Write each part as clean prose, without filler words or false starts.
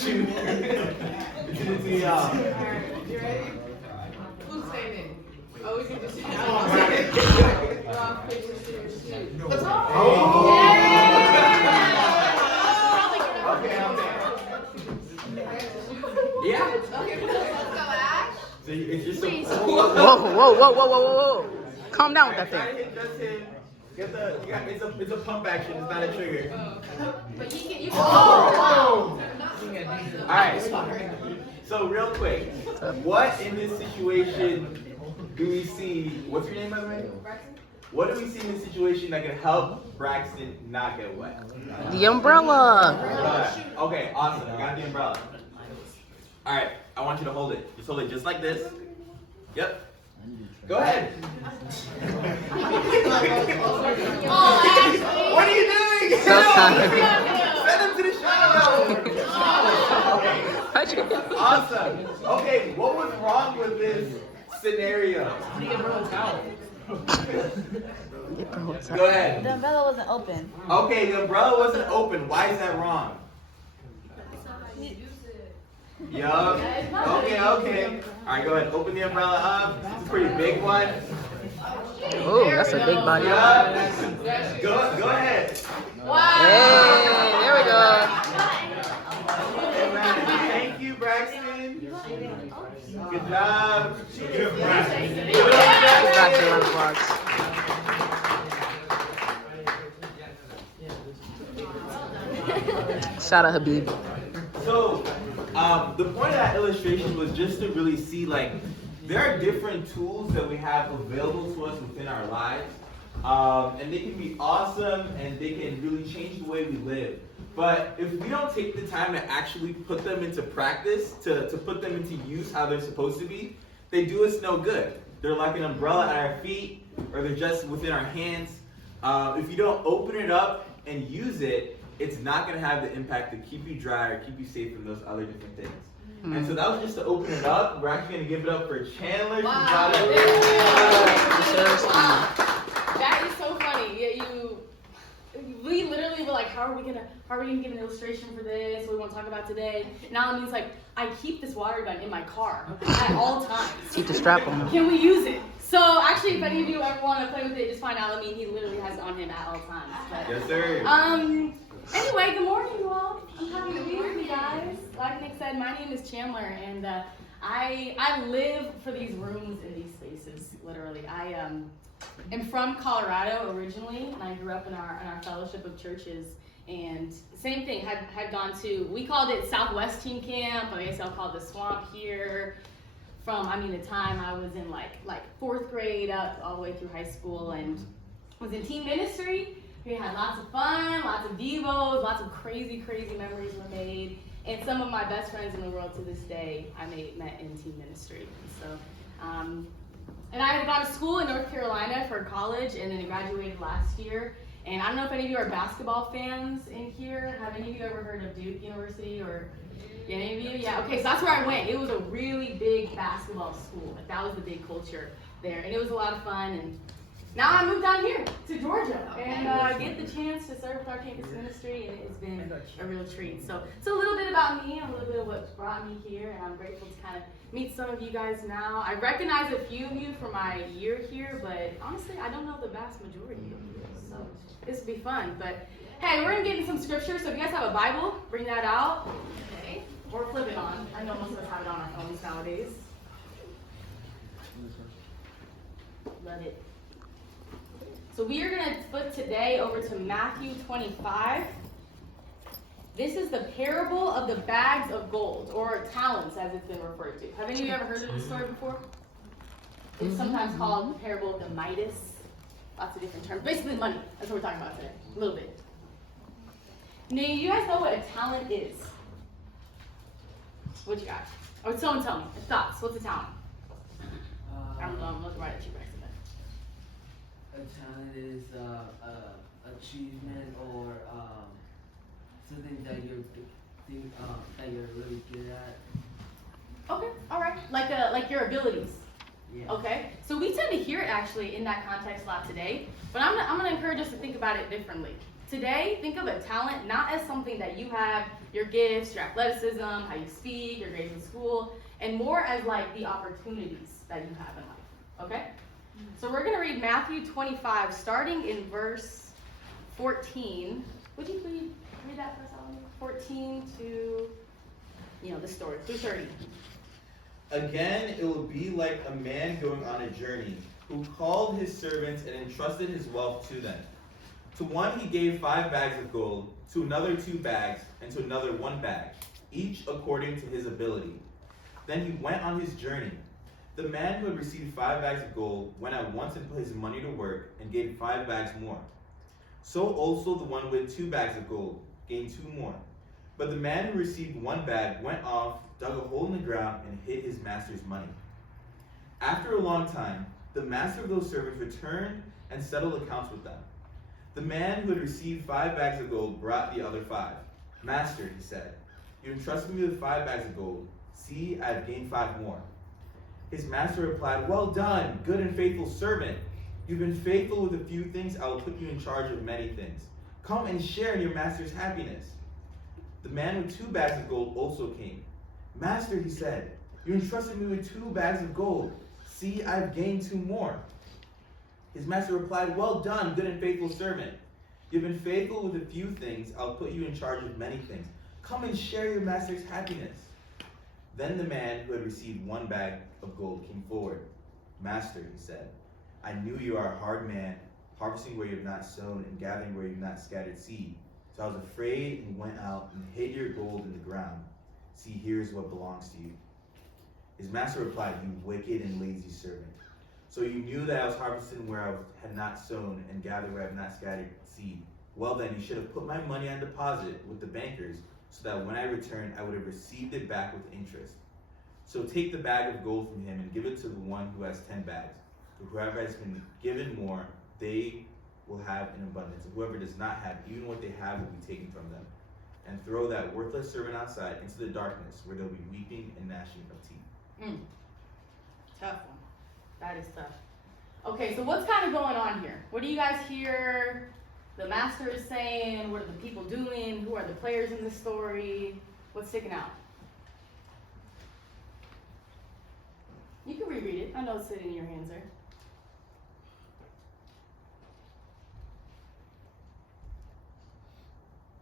shoot. It's to y'all. Alright, you ready? Who's saying it? Oh, we can just say it. Rock, paper, scissors, shoot. Oh. Okay. Yeah. Okay, let's go, Ash. So it's just a Whoa. Calm down with that Try to thing. hit just him. It's a pump action. It's not a trigger. But you can. Oh! Alright. So real quick, what in this situation do we see? What's your name, by the way? What do we see in this situation that can help Braxton not get wet? The umbrella. Okay, awesome. I got the umbrella. Alright, I want you to hold it. Just hold it just like this. Yep. Go ahead. What are you doing? So sorry. Send him to the shadow. Awesome. Okay, what was wrong with this scenario? Go ahead. The umbrella wasn't open. Okay, the umbrella wasn't open. Why is that wrong? Yup. Okay. Alright, go ahead. Open the umbrella up. It's a pretty big one. Oh, that's a big body. Yup. Go ahead. Hey, there we go. Thank you, Braxton. Good job. Good Braxton on the vlogs. Shout out Habib. So, the point of that illustration was just to really see, like, there are different tools that we have available to us within our lives, and they can be awesome, and they can really change the way we live. But if we don't take the time to actually put them into practice, to put them into use how they're supposed to be, they do us no good. They're like an umbrella at our feet, or they're just within our hands. If you don't open it up and use it, it's not going to have the impact to keep you dry or keep you safe from those other different things. And so that was just to open it up. We're actually going to give it up for Chandler. Wow. She Wow. That is so funny. Yeah, we literally were like, how are we gonna give an illustration for this? What we want to talk about today? And Alameen's like, I keep this water gun in my car at all times. Keep the strap on. Can we use it? So actually, if any of you ever want to play with it, just find Alameen. He literally has it on him at all times. But, Yes, sir. Anyway, good morning, you all. I'm happy to be with you guys. Like Nick said, my name is Chandler, and I live for these rooms and these spaces. Literally, I am from Colorado originally, and I grew up in our fellowship of churches. And same thing, had gone to, we called it Southwest Teen Camp. I guess I'll call it the Swamp here. The time I was in like 4th grade up all the way through high school, and was in teen ministry. We had lots of fun, lots of devos, lots of crazy memories were made. And some of my best friends in the world to this day I met in teen ministry. And so, and I had gone to school in North Carolina for college, and then graduated last year. And I don't know if any of you are basketball fans in here. Have any of you ever heard of Duke University or any of you? Yeah, okay, so that's where I went. It was a really big basketball school. Like, that was the big culture there. And it was a lot of fun. And now I moved down here to Georgia and get the chance to serve with our campus ministry, and it's been a real treat. So it's a little bit about me and a little bit of what brought me here, and I'm grateful to kind of meet some of you guys now. I recognize a few of you from my year here, but honestly, I don't know the vast majority of you. So this will be fun. But hey, we're going to get into some scripture, so if you guys have a Bible, bring that out. Okay. Or flip it on. I know most of us have it on our phones nowadays. Let it. So we are going to flip today over to Matthew 25. This is the parable of the bags of gold, or talents as it's been referred to. Have any of you ever heard of this story before? It's sometimes called the parable of the Midas. Lots of different terms. Basically money. That's what we're talking about today. A little bit. Now, you guys know what a talent is? What you got? Or someone tell me. Thoughts. What's a talent? I don't know. I'm looking right at you, Braxton. A talent is achievement or something that you're really good at. Okay, all right. Like your abilities. Yeah. Okay. So we tend to hear it actually in that context a lot today, but I'm gonna encourage us to think about it differently. Today, think of a talent not as something that you have your gifts, your athleticism, how you speak, your grades in school, and more as like the opportunities that you have in life, okay? So we're gonna read Matthew 25, starting in verse 14. Would you please read that for us, Alameen? 14 to, the story, through 30. Again, it will be like a man going on a journey, who called his servants and entrusted his wealth to them. To one he gave 5 bags of gold, to another 2 bags, and to another 1 bag, each according to his ability. Then he went on his journey. The man who had received 5 bags of gold went at once and put his money to work and gained 5 bags more. So also the one with 2 bags of gold gained 2 more. But the man who received 1 bag went off, dug a hole in the ground, and hid his master's money. After a long time, the master of those servants returned and settled accounts with them. The man who had received 5 bags of gold brought the other 5. Master, he said, you entrusted me with 5 bags of gold. See, I have gained 5 more. His master replied, well done, good and faithful servant. You've been faithful with a few things, I will put you in charge of many things. Come and share in your master's happiness. The man with 2 bags of gold also came. Master, he said, you entrusted me with 2 bags of gold. See, I've gained 2 more. His master replied, well done, good and faithful servant. You've been faithful with a few things, I'll put you in charge of many things. Come and share your master's happiness. Then the man who had received 1 bag of gold came forward. Master, he said, I knew you are a hard man, harvesting where you have not sown and gathering where you have not scattered seed. So I was afraid and went out and hid your gold in the ground. See, here's what belongs to you. His master replied, you wicked and lazy servant. So you knew that I was harvesting where I had not sown and gathered where I have not scattered seed. Well then, you should have put my money on deposit with the bankers, so that when I returned, I would have received it back with interest. So take the bag of gold from him and give it to the one who has 10 bags. For whoever has been given more, they will have in abundance. And whoever does not have, even what they have will be taken from them. And throw that worthless servant outside into the darkness, where there will be weeping and gnashing of teeth. Tough one. That is tough. Okay, so what's kind of going on here? What do you guys hear the master is saying? What are the people doing? Who are the players in this story? What's sticking out? You can reread it. I know it's sitting in your hands there.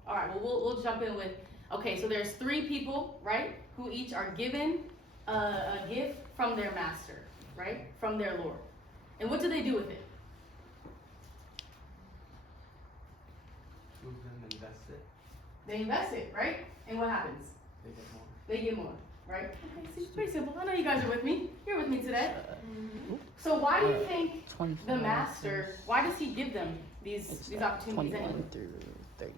All right, well, we'll jump in with, okay, so there's 3 people, right, who each are given a gift from their master, right, from their Lord. And what do they do with it? Invest it. They invest it, right? And what happens? They get more. They get more, right? Okay, see, it's pretty simple. I know you guys are with me. You're with me today. So why do you think the master, why does he give them these opportunities anyway? 21 through 30.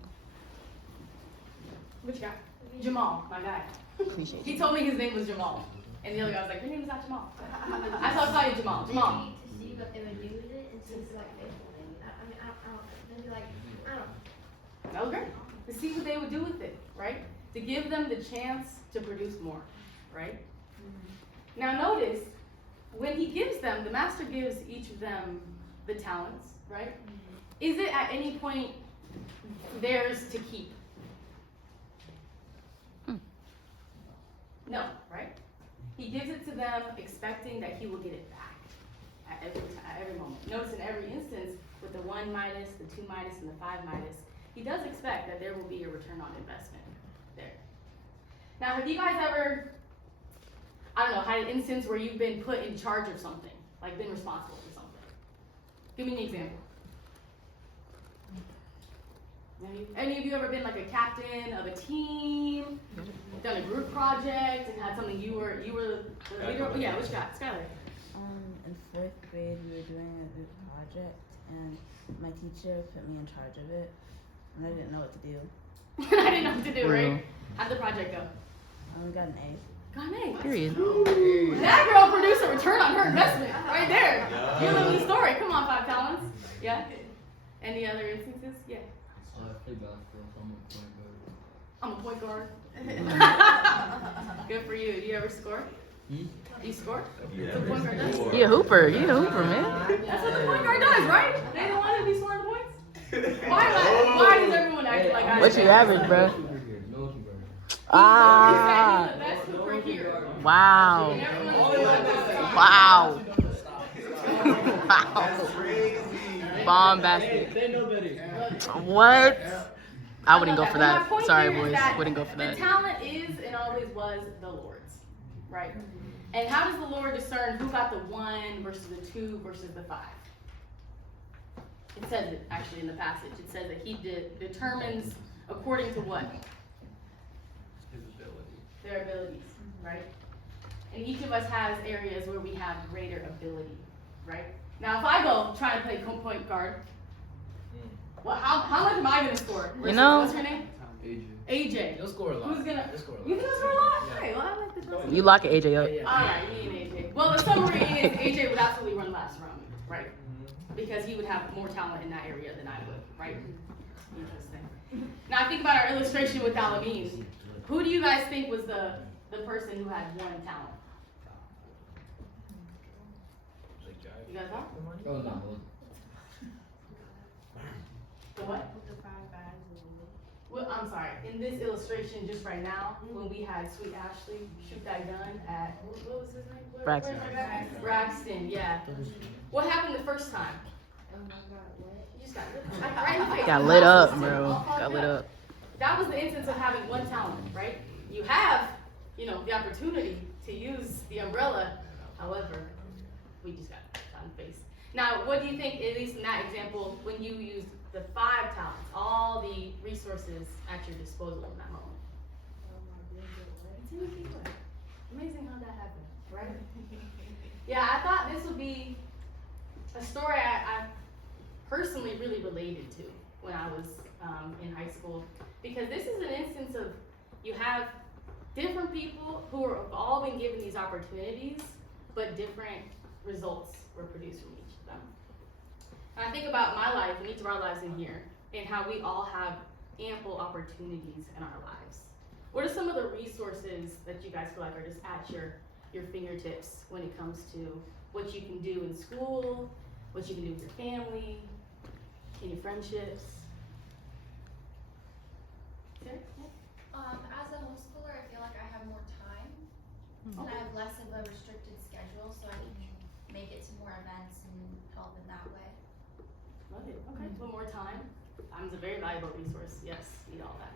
Which guy? Jamal, my guy. Appreciate He you. told me his name was Jamal. And the other guy was like, your name is not Jamal. I saw call you Jamal. Jamal. Maybe to see what they would do with it and see if it's like faithful. I mean, I don't. Maybe like, I don't know. That was great. To see what they would do with it, right? To give them the chance to produce more, right? Now notice, when he gives them, the master gives each of them the talents, right? Is it at any point theirs to keep? No, right? He gives it to them expecting that he will get it back at every moment. Notice in every instance, with the 1 minus, the 2 minus, and the 5 minus, he does expect that there will be a return on investment there. Now, have you guys ever, I don't know, had an instance where you've been put in charge of something, like been responsible for something? Give me an example. Any of you ever been like a captain of a team, done a group project, and had something you were the leader of? Yeah, which guy? Skylar. In 4th grade, we were doing a group project, and my teacher put me in charge of it, and I didn't know what to do. I didn't know what to do, right? How'd the project go? I got an A. Got an A. Period. That girl produced a return on her investment right there. Yeah. You're living the story. Come on, 5 talents. Yeah. Any other instances? Yeah. I play basketball, so I'm a point guard. I'm a point guard. Good for you. Do you ever score? Hmm? Do you score? Yeah. That's what the point guard does. You a hooper. You a hooper, man. That's what the point guard does, right? They the one who be scoring points. Why does everyone act like I? What's your average, bro? Superhero, no superhero. Ah. He said he's the best hooper here. Wow. And everyone's like, Wow. That's crazy. Bomb basket. What? I wouldn't go for But my that. point Sorry, here is boys. that Wouldn't go for the that. talent is and always was the Lord's, right? And how does the Lord discern who got the 1 versus the 2 versus the 5? It says it actually in the passage. It says that he determines according to what? His ability. Their abilities, right? And each of us has areas where we have greater ability, right? Now, if I go try to play point guard, well, how much am I gonna score? You know- What's your name? AJ. You'll score a lot. Who's gonna? You'll score a lot. You think I'll score a lot? Alright, well, I like this one. You lock AJ up. Alright, me and AJ. Well, the summary is AJ would absolutely run last round, right? Because he would have more talent in that area than I would, right? Interesting. Now, think about our illustration with Alameen. Who do you guys think was the person who had 1 talent? You guys know? Oh, no. The what? Well, I'm sorry. In this illustration, just right now, when we had Sweet Ashley shoot that gun at what was his name? Braxton. Braxton, yeah. What happened the first time? You just got lit up. Right in the face. Got lit up, bro. Got lit up. That was the instance of having 1 talent, right? You have, the opportunity to use the umbrella. However, we just got shot in the face. Now, what do you think, at least in that example, when you used the 5 talents, all the resources at your disposal in that moment? Amazing how that happened, right? Yeah, I thought this would be a story I personally really related to when I was in high school, because this is an instance of you have different people who have all been given these opportunities, but different results were produced from each of them. And I think about my life and each of our lives in here, and how we all have ample opportunities in our lives. What are some of the resources that you guys feel like are just at your fingertips when it comes to what you can do in school, what you can do with your family, in your friendships? Sarah? As a homeschooler, I feel like I have more time, and I have less of a restricted schedule, so I can make it to more events and help in that way. Love it. Okay. A little more time. Time's a very valuable resource. Yes, need all that.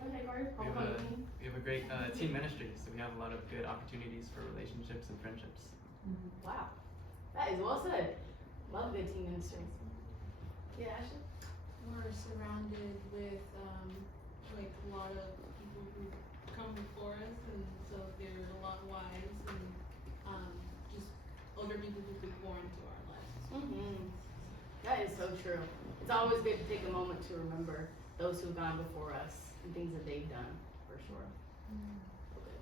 Okay, Corey. We have a great team ministry, so we have a lot of good opportunities for relationships and friendships. Wow, that is well said. Love good team ministry. Yeah, Ashley. We're surrounded with like a lot of people who come before us, and so they're a lot wise and just older people who could pour into our lives. That is so true. It's always good to take a moment to remember those who've gone before us and things that they've done, for sure. Okay.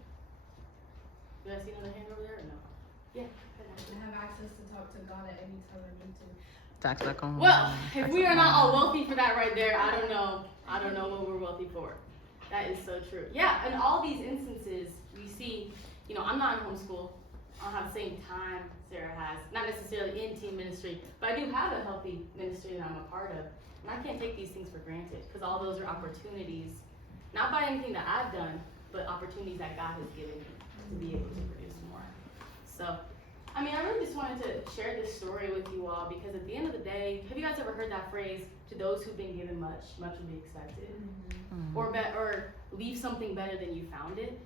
You guys see another hand over there or no? Yeah. I have access to talk to God at any time I need to. Tax back on. Well, if we are not all wealthy for that right there, I don't know what we're wealthy for. That is so true. Yeah, in all these instances, we see, I'm not in homeschool. I don't have the same time Sarah has. Not necessarily in team ministry, but I do have a healthy ministry that I'm a part of. And I can't take these things for granted, because all those are opportunities, not by anything that I've done, but opportunities that God has given me to be able to produce more. So, I really just wanted to share this story with you all, because at the end of the day, have you guys ever heard that phrase, to those who've been given much, much will be expected? Or leave something better than you found it?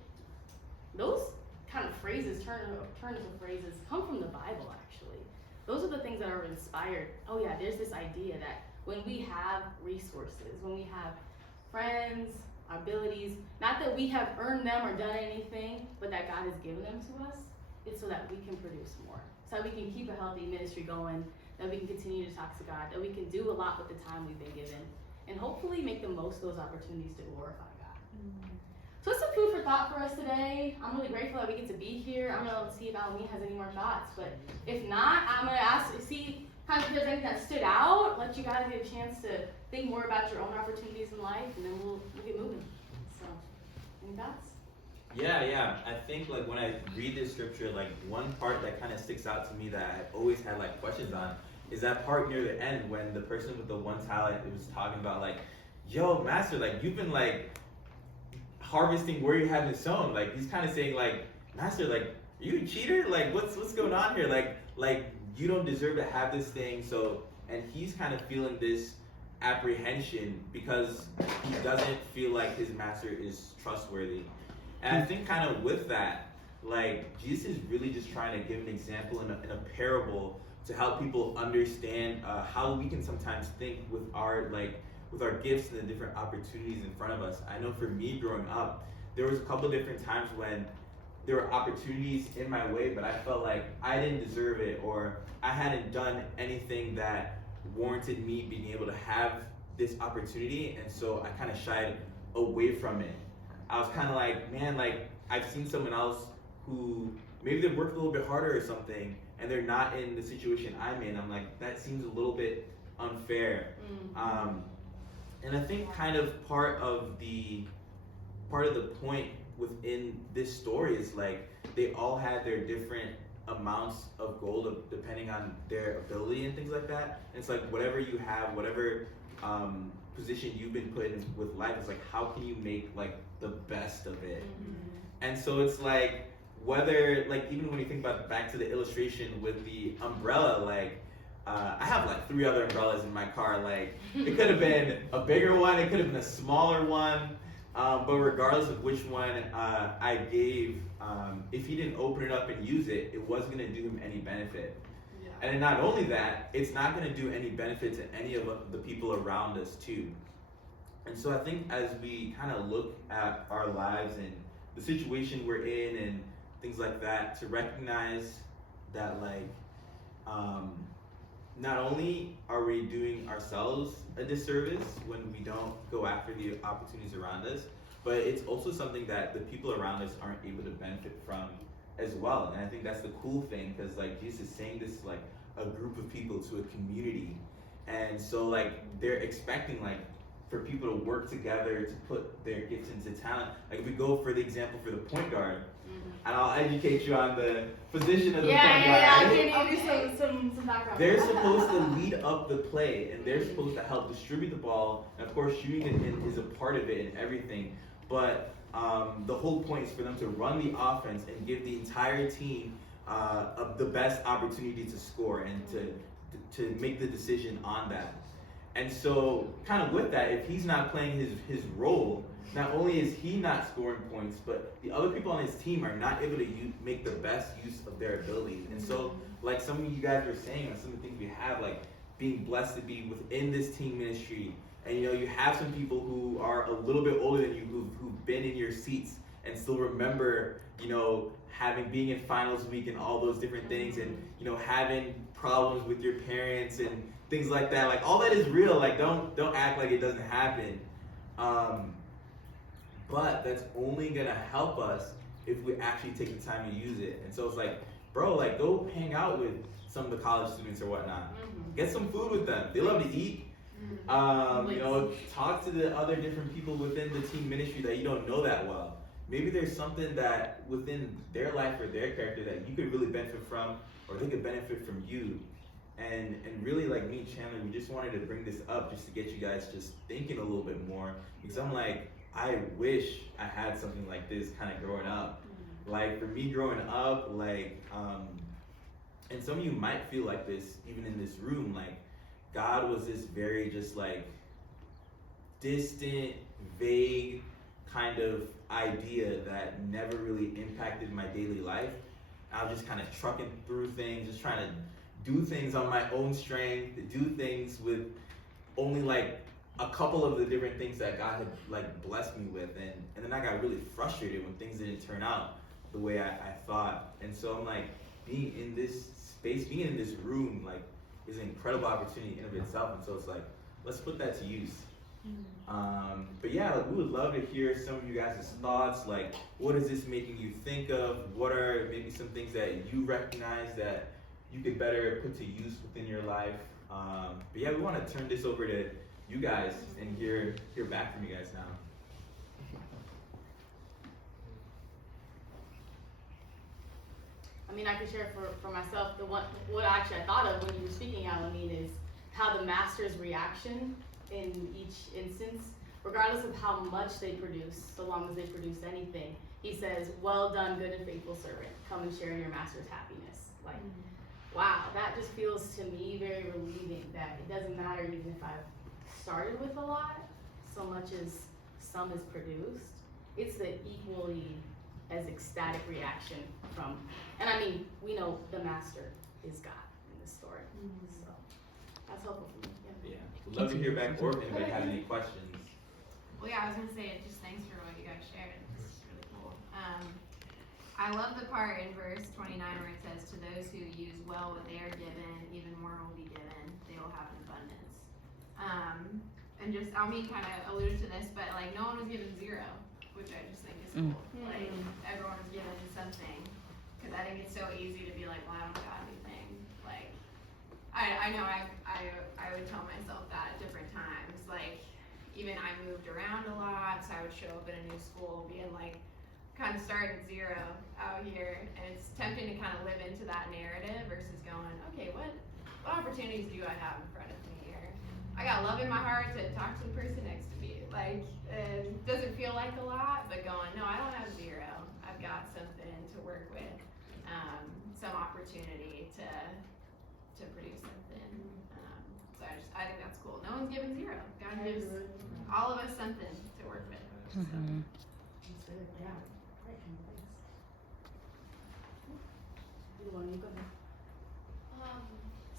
Those kind of phrases, turns of phrases, come from the Bible, actually. Those are the things that are inspired. Oh yeah, there's this idea that when we have resources, when we have friends, abilities, not that we have earned them or done anything, but that God has given them to us, it's so that we can produce more. So that we can keep a healthy ministry going, that we can continue to talk to God, that we can do a lot with the time we've been given, and hopefully make the most of those opportunities to glorify God. So it's some food for thought for us today. I'm really grateful that we get to be here. I'm going to see if Alameen has any more thoughts, but if not, I'm going to see kind of if there's anything that stood out, let you guys get a chance to think more about your own opportunities in life, and then we'll get moving. So, any thoughts? Yeah. I think when I read this scripture, one part that kind of sticks out to me that I've always had questions on is that part near the end when the person with the one talent was talking about like, yo, master, like you've been like harvesting where you haven't sown. Like he's kind of saying like, master, like, are you a cheater? Like what's going on here? Like you don't deserve to have this thing. So, and he's kind of feeling this apprehension because he doesn't feel like his master is trustworthy. And I think kind of with that, like Jesus is really just trying to give an example in a parable to help people understand how we can sometimes think with our gifts and the different opportunities in front of us. I know for me growing up, there was a couple different times when there were opportunities in my way, but I felt like I didn't deserve it, or I hadn't done anything that warranted me being able to have this opportunity, and so I kind of shied away from it. I was kind of like, man, like I've seen someone else who maybe they worked a little bit harder or something, and they're not in the situation I'm in. I'm like, that seems a little bit unfair. And I think kind of part of the point within this story is like they all had their different amounts of gold depending on their ability and things like that. And it's like whatever you have, whatever position you've been put in with life, it's like how can you make like the best of it? And so it's like whether like even when you think about back to the illustration with the umbrella, like I have like 3 other umbrellas in my car. Like it could have been a bigger one, it could have been a smaller one, but regardless of which one I gave, if he didn't open it up and use it, it wasn't going to do him any benefit. Yeah. And then not only that, it's not going to do any benefit to any of the people around us too. And so I think as we kind of look at our lives and the situation we're in and things like that, to recognize that like not only are we doing ourselves a disservice when we don't go after the opportunities around us, but it's also something that the people around us aren't able to benefit from as well. And I think that's the cool thing, because like Jesus is saying this like a group of people to a community, and so like they're expecting like for people to work together to put their gifts into talent. Like if we go for the example for the point guard, and I'll educate you on the position of the point guard. I can give you some background. They're supposed to lead up the play, and they're supposed to help distribute the ball, and of course shooting it is a part of it and everything. But the whole point is for them to run the offense and give the entire team the best opportunity to score and to make the decision on that. And so kind of with that, if he's not playing his role, not only is he not scoring points, but the other people on his team are not able to make the best use of their abilities. And so like some of you guys are saying, and some of the things we have, like being blessed to be within this team ministry, and you know you have some people who are a little bit older than you who've been in your seats and still remember, you know, being in finals week and all those different things, and you know having problems with your parents and things like that. Like all that is real. Like don't act like it doesn't happen. But that's only gonna help us if we actually take the time to use it. And so it's like, bro, like go hang out with some of the college students or whatnot. Get some food with them. They love to eat. You know, talk to the other different people within the team ministry that you don't know that well. Maybe there's something that within their life or their character that you could really benefit from, or they could benefit from you. And really, like me and Chandler, we just wanted to bring this up just to get you guys just thinking a little bit more, because I'm like, I wish I had something like this kind of growing up. Like for me growing up, like, and some of you might feel like this even in this room, like God was this very just like distant, vague kind of idea that never really impacted my daily life. I was just kind of trucking through things, just trying to do things on my own strength, to do things with only like a couple of the different things that God had like blessed me with, and then I got really frustrated when things didn't turn out the way I thought. And so I'm like, being in this space, being in this room, like is an incredible opportunity in of itself. And so it's like, let's put that to use. But yeah, like, we would love to hear some of you guys' thoughts. Like, what is this making you think of? What are maybe some things that you recognize that you could better put to use within your life? But yeah, we want to turn this over to you guys and hear back from you guys now. I mean, I can share for myself, what actually I thought of when you were speaking, Alameen, is how the master's reaction in each instance, regardless of how much they produce, so long as they produce anything, he says, well done, good and faithful servant, come and share in your master's happiness. Like, wow, that just feels to me very relieving that it doesn't matter even if I've started with a lot, so much as some is produced, it's the equally as ecstatic reaction from, and I mean, we know the master is God in this story, so that's helpful for me. Yeah, we'd love to hear back or if anybody has any questions. Well, yeah, I was gonna say just thanks for what you guys shared. It's really cool. I love the part in verse 29 where it says, "To those who use well what they are given, even more will be given. They will have an abundance." And just Almeen kind of alluded to this, but like no one was given zero, which I just think is cool. Like everyone was given something, because I think it's so easy to be like, well, I don't got anything. Like I know I would tell myself that at different times. Like even I moved around a lot, so I would show up in a new school being like kind of starting at zero out here, and it's tempting to kind of live into that narrative versus going, okay, what opportunities do I have in front of me here? I got love in my heart to talk to the person next to me. Like, it doesn't feel like a lot, but going, no, I don't have zero. I've got something to work with, some opportunity to produce something. So I think that's cool. No one's given zero. God gives all of us something to work with. So. Yeah. Either one, you go ahead.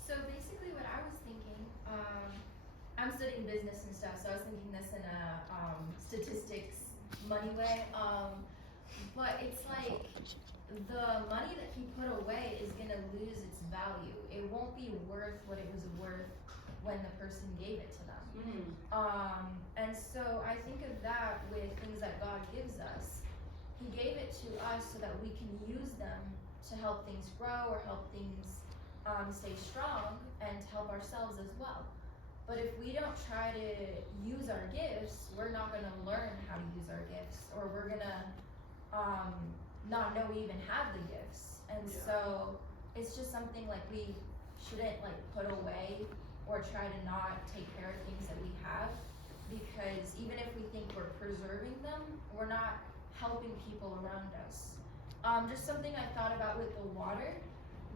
So basically what I was thinking, I'm studying business and stuff, so I was thinking this in a statistics money way. But it's like the money that he put away is gonna lose its value. It won't be worth what it was worth when the person gave it to them. And so I think of that with things that God gives us. He gave it to us so that we can use them to help things grow or help things stay strong and to help ourselves as well. But if we don't try to use our gifts, we're not gonna learn how to use our gifts, or we're gonna not know we even have the gifts. And so it's just something like we shouldn't like put away or try to not take care of things that we have, because even if we think we're preserving them, we're not helping people around us. Just something I thought about with the water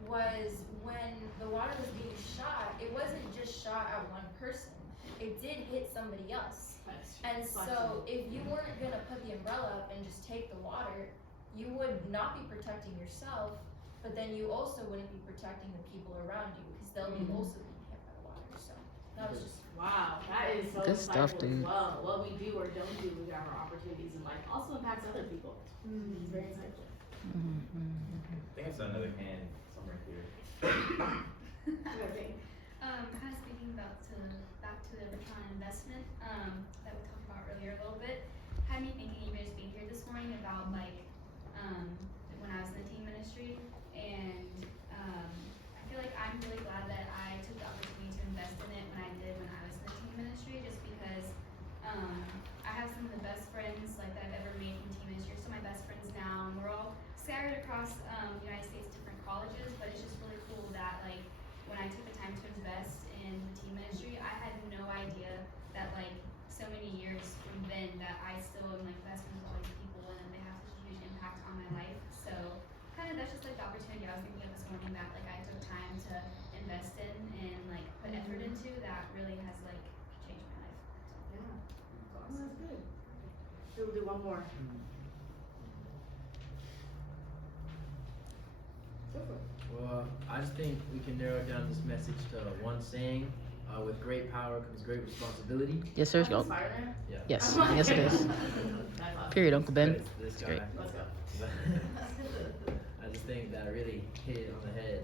was when the water was being shot, it wasn't just shot at one person. It did hit somebody else. And so if you weren't gonna put the umbrella up and just take the water, you would not be protecting yourself, but then you also wouldn't be protecting the people around you, because they'll be also being hit by the water. So that was just Wow, that is so Good stuff, insightful as dude. well. What we do or don't do with our opportunities in life also impacts other people. It's very insightful. I think I saw another hand somewhere here. Okay. Kind of speaking back to the return on investment that we talked about earlier a little bit, had me thinking you guys being here this morning about like when I was in the teen ministry, and I feel like I'm really glad that I took the opportunity to invest in it when I did when I was in the teen ministry, just because I have some of the best friends like that I've ever made from teen ministry. Some of my best friends now, and we're all scattered across the United States, different colleges, but it's just really cool that like when I took the time to invest in the teen ministry, I had no idea that like so many years from then that I still am like best friends with all these people, and they have such a huge impact on my life. So kind of that's just like the opportunity I was thinking of this morning that like I took time to invest in and like put effort into, that really has like changed my life. So, Yeah. That's good. So we'll do one more. Go for it. Well, I just think we can narrow down this message to one saying: with great power comes great responsibility. Yes, sir. That's inspiring. Yeah. Yes, yes, it is. That's awesome. Period, Uncle Ben. But it's It's great. Let's go. I just think that really hit it on the head.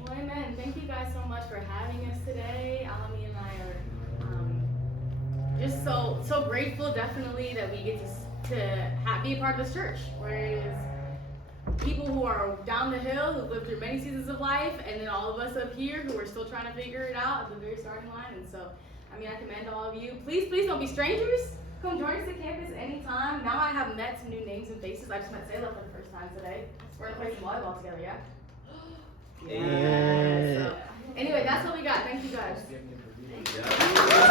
Well, amen. Thank you guys so much for having us today. Alameen and I are just so grateful, definitely, that we get to be a part of this church. Whereas people who are down the hill, who've lived through many seasons of life, and then all of us up here who are still trying to figure it out at the very starting line. And so, I mean, I commend all of you. Please don't be strangers. come join us at campus anytime. Now I have met some new names and faces. I just met Sayla for the first time today. We're gonna play some volleyball together, yeah? Yeah. So, anyway, that's what we got. Thank you guys. Yeah.